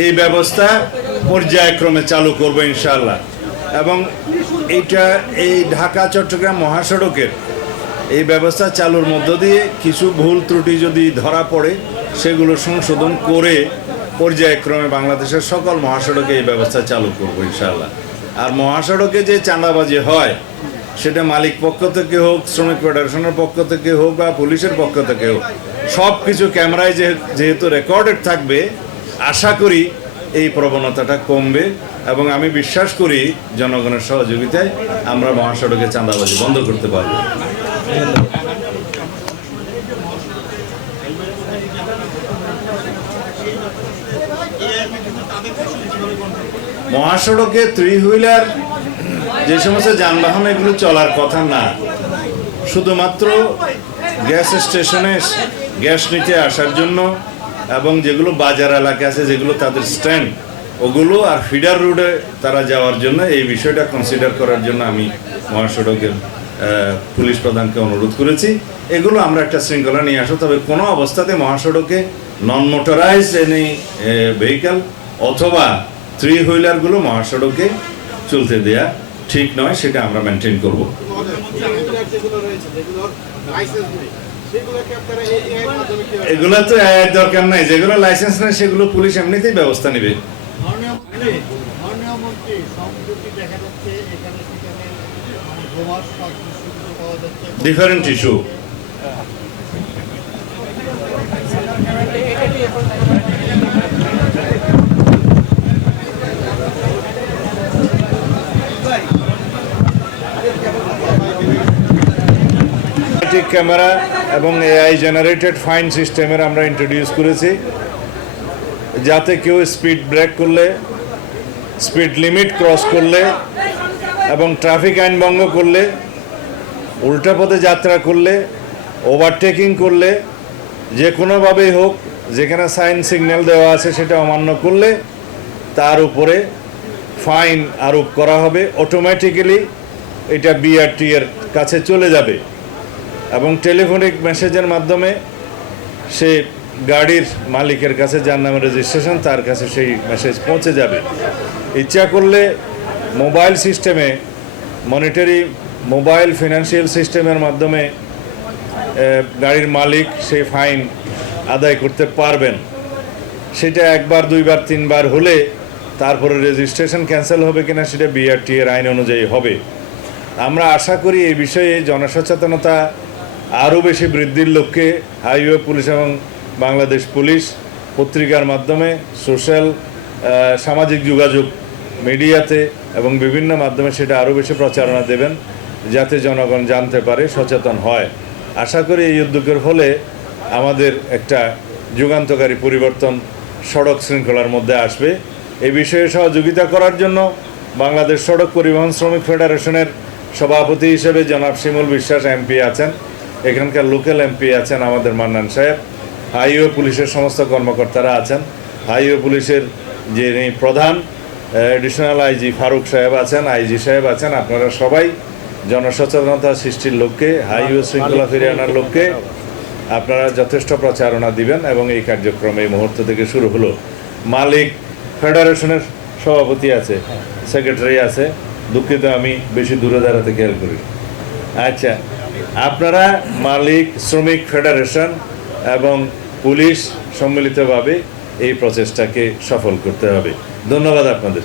এই ব্যবস্থা পর্যায়ক্রমে চালু করব ইনশাআল্লাহ। এবং এই ঢাকা চট্টগ্রাম মহাসড়কের এই ব্যবস্থা চালুর মধ্য দিয়ে কিছু ভুল ত্রুটি যদি ধরা পড়ে সেগুলো সংশোধন করে পর্যায়ক্রমে বাংলাদেশের সকল মহাসড়কে এই ব্যবস্থা চালু করব ইনশাআল্লাহ। আর মহাসড়কে যে চাঁদাবাজি হয় সেটা মালিক পক্ষ থেকে হোক, শ্রমিক ফেডারেশনের পক্ষ থেকে হোক বা পুলিশের পক্ষ থেকে হোক, সব কিছু ক্যামেরায় যেহেতু রেকর্ডেড থাকবে, আশা করি এই প্রবণতাটা কমবে এবং আমি বিশ্বাস করি জনগণের সহযোগিতায় আমরা মহাসড়কে চাঁদাবাজি বন্ধ করতে পারব। মহাসড়কে 3 হুইলার যে সমস্ত যানবাহন এগুলো চলার কথা না, শুধুমাত্র গ্যাস স্টেশনে গ্যাস নিতে আসার জন্য এবং যেগুলো বাজার এলাকা আছে যেগুলো তাদের স্ট্যান্ড ওগুলো আর ফিডার রোডে তারা যাওয়ার জন্য এই বিষয়টা কনসিডার করার জন্য আমি মহাসড়কের পুলিশ প্রধানকে অনুরোধ করেছি। এগুলো আমরা একটা শৃঙ্খলা নিয়ে আসো, তবে কোনো অবস্থাতে মহাসড়কে নন মোটরাইজ এনি ভেহিক্যাল অথবা 3 হুইলারগুলো মহাসড়কে চলতে দেয়া ঠিক নয়, সেটা আমরা মেনটেন করব। এগুলো তো দরকার নাই, যেগুলো লাইসেন্স নেই সেগুলো পুলিশ এমনিতেই ব্যবস্থা নেবে। Different issue. ক্যামেরা এবং এআই জেনারেটেড ফাইন সিস্টেমের আমরা ইন্ট্রোডিউস করেছি, যাতে কেউ স্পিড ব্রেক করলে, স্পিড লিমিট ক্রস করলে এবং ট্রাফিক আইন ভঙ্গ করলে, উল্টা পথে যাত্রা করলে, ওভারটেকিং করলে, যে কোনোভাবেই হোক যেখানে সাইন সিগন্যাল দেওয়া আছে সেটা অমান্য করলে তার উপরে ফাইন আরোপ করা হবে। অটোমেটিক্যালি এটা বিআরটি এর কাছে চলে যাবে এবং টেলিফোনিক মেসেজের মাধ্যমে সে গাড়ির মালিকের কাছে, যার নামে রেজিস্ট্রেশন, তার কাছে সেই মেসেজ পৌঁছে যাবে। ইচ্ছা করলে মোবাইল সিস্টেমে, মনিটারি মোবাইল ফিনান্সিয়াল সিস্টেমের মাধ্যমে গাড়ির মালিক সেই ফাইন আদায় করতে পারবেন। সেটা 1 বার 2 বার 3 বার হলে তারপরে রেজিস্ট্রেশন ক্যান্সেল হবে কিনা সেটা বিআরটি এর আইন অনুযায়ী হবে। আমরা আশা করি এই বিষয়ে জনসচেতনতা আরও বেশি বৃদ্ধির লক্ষ্যে হাইওয়ে পুলিশ এবং বাংলাদেশ পুলিশ পত্রিকার মাধ্যমে, সোশ্যাল সামাজিক যোগাযোগ মিডিয়াতে এবং বিভিন্ন মাধ্যমে সেটা আরও বেশি প্রচারণা দেবেন, যাতে জনগণ জানতে পারে, সচেতন হয়। আশা করি এই উদ্যোগের ফলে আমাদের একটা যুগান্তকারী পরিবর্তন সড়ক শৃঙ্খলার মধ্যে আসবে। এই বিষয়ে সহযোগিতা করার জন্য বাংলাদেশ সড়ক পরিবহন শ্রমিক ফেডারেশনের সভাপতি হিসেবে জনাব শিমুল বিশ্বাস এমপি আছেন, এখানকার লোকাল এমপি আছেন আমাদের মান্নান সাহেব, হাইওয়ে পুলিশের সমস্ত কর্মকর্তারা আছেন, হাইওয়ে পুলিশের যিনি প্রধান এডিশনাল আইজি ফারুক সাহেব আছেন, আইজি সাহেব আছেন। আপনারা সবাই জনসচেতনতা সৃষ্টির লক্ষ্যে, হাইওয়ে শৃঙ্খলা ফিরিয়ে আনার লক্ষ্যে আপনারা যথেষ্ট প্রচারণা দিবেন এবং এই কার্যক্রম এই মুহূর্ত থেকে শুরু হলো। মালিক ফেডারেশনের সভাপতি আছে, সেক্রেটারি আছে, দুঃখিত আমি বেশি দূরে দাঁড়াতে খেয়াল করি। আচ্ছা, আপনারা মালিক, শ্রমিক ফেডারেশন এবং পুলিশ সম্মিলিতভাবে এই প্রচেষ্টাকে সফল করতে হবে। ধন্যবাদ আপনাদের।